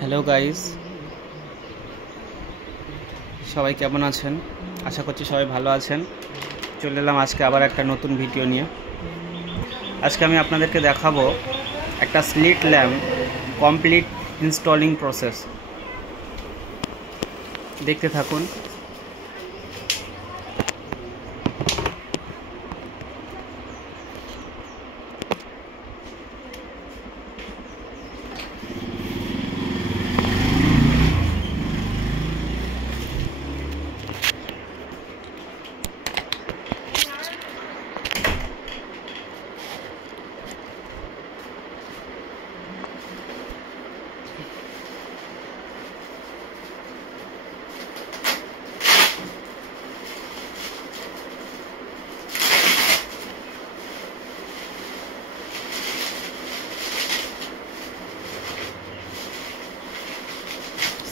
Hello guys, সবাই কেমন আছেন? আশা করছি সবাই ভালো আছেন। চলে এলাম আজকে আবার একটা নতুন ভিডিও নিয়ে। আজকে আমি আপনাদেরকে দেখাবো একটা slit lamp complete installing process. দেখতে থাকুন।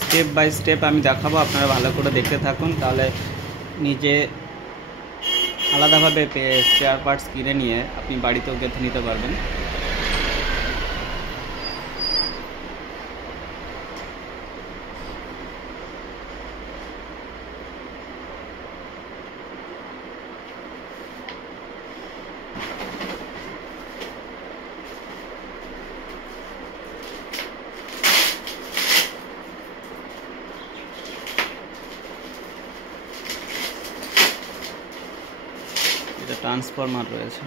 স্টেপ বাই স্টেপ আমি দেখাবো, আপনারা ভালো করে দেখতে থাকুন, তাহলে নিজে আলাদাভাবে স্পেয়ার পার্টস কিনে নিয়ে আপনি বাড়িতেও গেঁথে নিতে পারবেন। এটা ট্রান্সফরমার রয়েছে।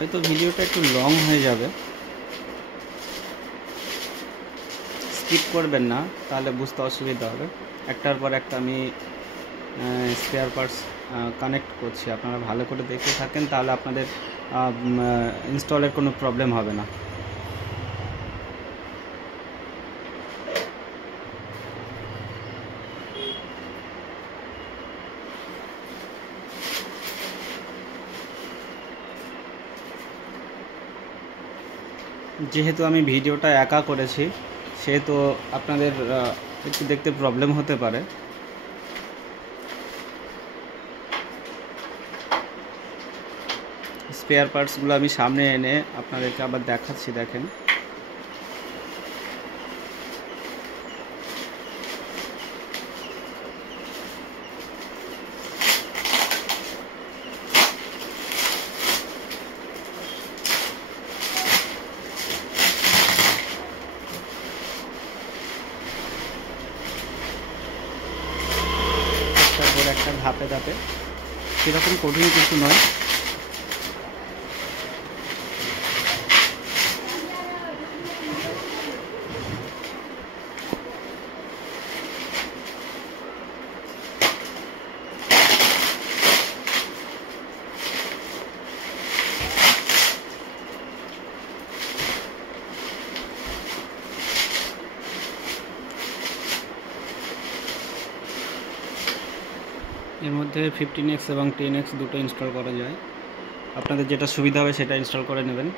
হয়তো ভিডিওটা একটু লং হয়ে যাবে, স্কিপ করবেন না, তাহলে বুঝতে অসুবিধা হবে। একটার পর একটা আমি স্পেয়ার পার্টস কানেক্ট করছি, আপনারা ভালো করে দেখতে থাকেন, তাহলে আপনাদের ইনস্টলের কোনো প্রবলেম হবে না। যেহেতু আমি ভিডিওটা একা করেছি, সেহেতু আপনাদের একটু দেখতে প্রবলেম হতে পারে। স্পেয়ার পার্টসগুলো আমি সামনে এনে আপনাদেরকে আবার দেখাচ্ছি, দেখেন। তারপর একটা ধাপে ধাপে, সেরকম কঠিন কিছু নয়। এর মধ্যে 15x এবং 10x দুটো ইনস্টল করা যায়, আপনাদের যেটা সুবিধা হবে সেটা ইনস্টল করে নেবেন।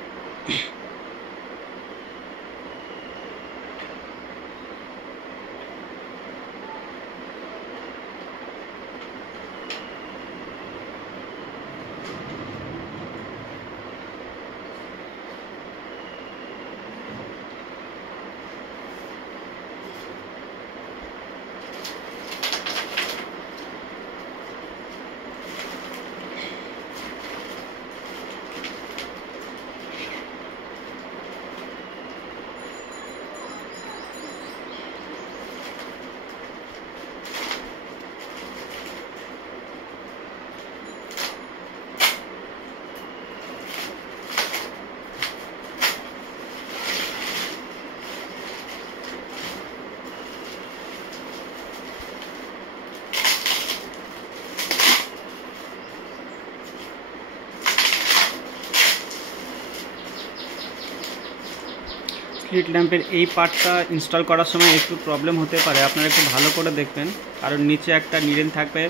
স্ট্রিট ল্যাম্পের এই পার্টটা ইনস্টল করার সময় একটু প্রবলেম হতে পারে, আপনারা একটু ভালো করে দেখবেন, কারণ নিচে একটা নিডেল থাকবে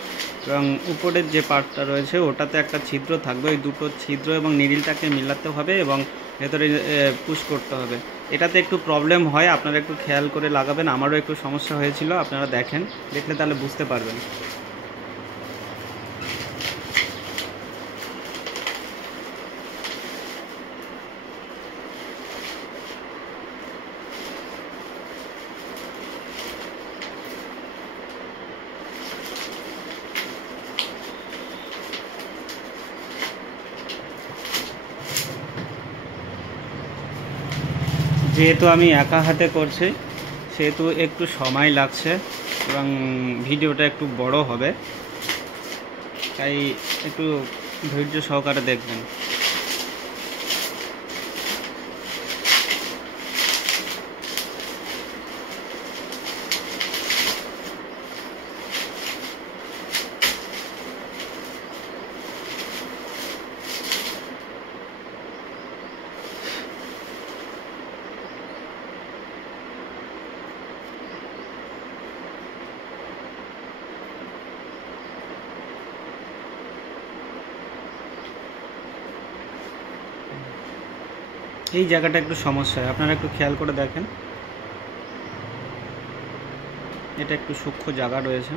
এবং উপরের যে পার্টটা রয়েছে ওটাতে একটা ছিদ্র থাকবে। ওই দুটো ছিদ্র এবং নিডেলটাকে মিলাতে হবে এবং ভেতরে পুশ করতে হবে। এটাতে একটু প্রবলেম হয়, আপনারা একটু খেয়াল করে লাগাবেন। আমারও একটু সমস্যা হয়েছিল, আপনারা দেখলে তাহলে বুঝতে পারবেন। যেহেতু আমি একা হাতে করছি সেহেতু একটু সময় লাগছে এবং ভিডিওটা একটু বড় হবে, তাই একটু ধৈর্য সহকারে দেখবেন। এই জায়গাটা একটু সমস্যা হয়, আপনারা একটু খেয়াল করে দেখেন। এটা একটু সূক্ষ্ম জায়গা রয়েছে।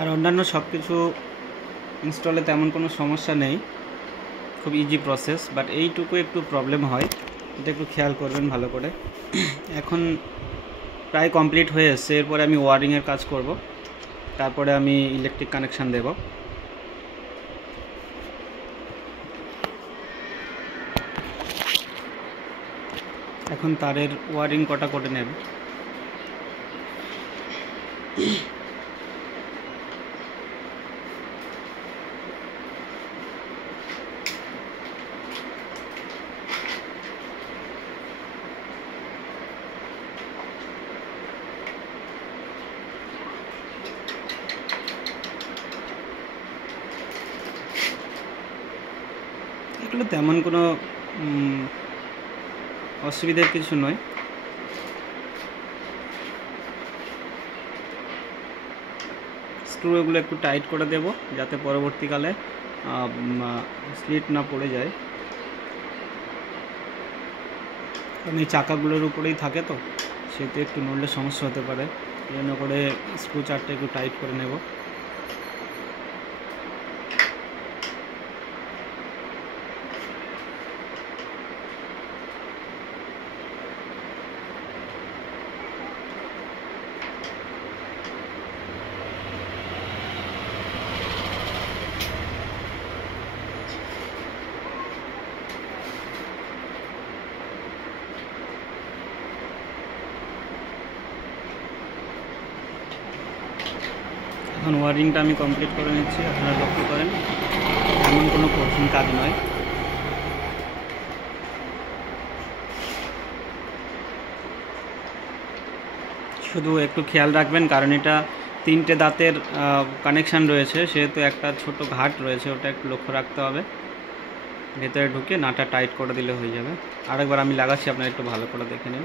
আর অন্যান্য সব কিছু ইনস্টলে তেমন কোনো সমস্যা নেই, খুব ইজি প্রসেস, বাট এইটুকু একটু প্রবলেম হয়, এটা একটু খেয়াল করবেন ভালো করে। এখন প্রায় কমপ্লিট হয়ে এসছে, এরপরে আমি ওয়ারিংয়ের কাজ করব, তারপরে আমি ইলেকট্রিক কানেকশান দেব। এখন তারের ওয়ারিং কটা করে নেব। এগুলো তেমন কোনো অসুবিধার কিছু নয়। স্ক্রু এগুলো একটু টাইট করে দেব যাতে পরবর্তীকালে স্লিট না পড়ে যায়, কারণ এই চাকাগুলোর উপরেই থাকে তো, সেতে একটু নড়লে সমস্যা হতে পারে। এই জন্য করে স্ক্রু চারটা একটু টাইট করে নেব। এখন ওয়ারিংটা আমি কমপ্লিট করে নিচ্ছি, আপনারা লক্ষ্য করেন এমন কোনো কঠিন কাজ নয়। শুধু একটু খেয়াল রাখবেন, কারণ এটা 3টে দাঁতের কানেকশান রয়েছে, সেহেতু একটা ছোট ঘাট রয়েছে, ওটা একটু লক্ষ্য রাখতে হবে। ভেতরে ঢুকে নাটা টাইট করে দিলে হয়ে যাবে। আরেকবার আমি লাগাচ্ছি, আপনারা একটু ভালো করে দেখে নিন,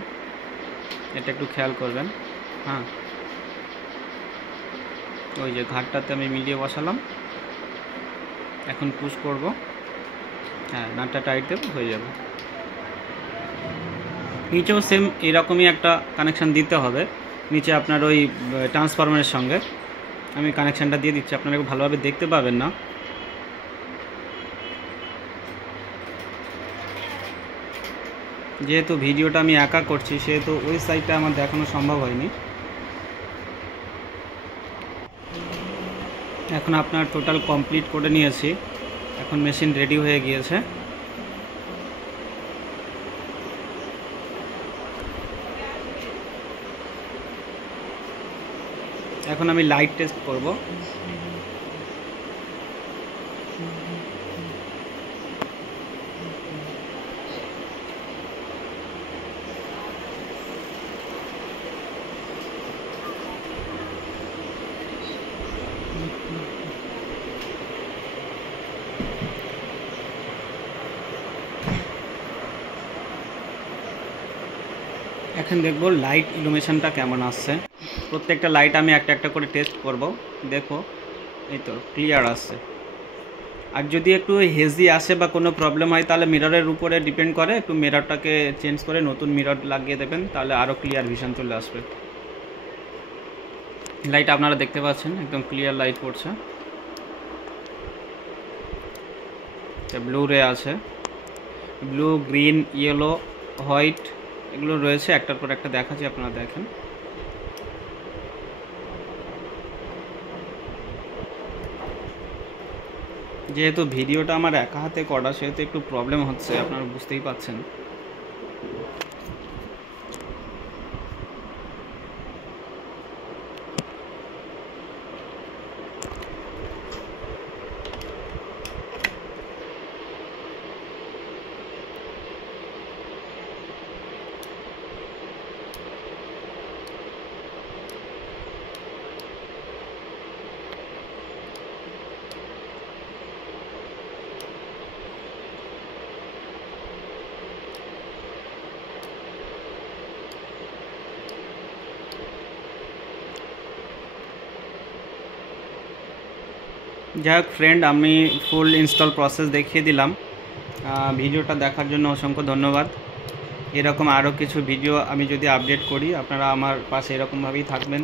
এটা একটু খেয়াল করবেন। হ্যাঁ, ওই যে ঘাটটাতে আমি মিলিয়ে বসালাম, এখন পুশ করব। হ্যাঁ, নাটটা টাইট দেব, হয়ে যাবে। নিচেও সেম এরকমই একটা কানেকশান দিতে হবে, নিচে আপনার ওই ট্রান্সফরমারের সঙ্গে আমি কানেকশানটা দিয়ে দিচ্ছি, আপনারা ভালোভাবে দেখতে পাবেন না। যেহেতু ভিডিওটা আমি একা করছি সেহেতু ওই সাইডটা আমার দেখানো সম্ভব হয়নি। এখন আপনার টোটাল কমপ্লিট করে নিয়েছি, এখন মেশিন রেডি হয়ে গিয়েছে। এখন আমি লাইট টেস্ট করব। এখন দেখব লাইট ইলুমিনেশনটা কেমন আসছে। প্রত্যেকটা লাইট আমি একটা একটা করে টেস্ট করব। দেখো এই তো ক্লিয়ার আসছে। আর যদি একটু হেজি আসে বা কোনো প্রবলেম হয় তাহলে মিররের উপরে ডিপেন্ড করে, একটু মিররটাকে চেঞ্জ করে নতুন মিরর লাগিয়ে দেবেন, তাহলে আরও ক্লিয়ার ভিশন চলে আসবে। লাইট আপনারা দেখতে পাচ্ছেন একদম ক্লিয়ার লাইট পড়ছে। ব্লু রে আছে, ব্লু, গ্রিন, ইয়েলো, হোয়াইট এগুলো রয়েছে, একটার পর একটা দেখাচ্ছি, আপনারা দেখেন। যেহেতু ভিডিওটা আমার একা হাতে করা সেহেতু একটু প্রবলেম হচ্ছে, আপনারা বুঝতেই পাচ্ছেন। যাই হোক ফ্রেন্ড, আমি ফুল ইনস্টল প্রসেস দেখিয়ে দিলাম। ভিডিওটা দেখার জন্য অসংখ্য ধন্যবাদ। এরকম আরও কিছু ভিডিও আমি যদি আপডেট করি আপনারা আমার পাশে এরকমভাবেই থাকবেন।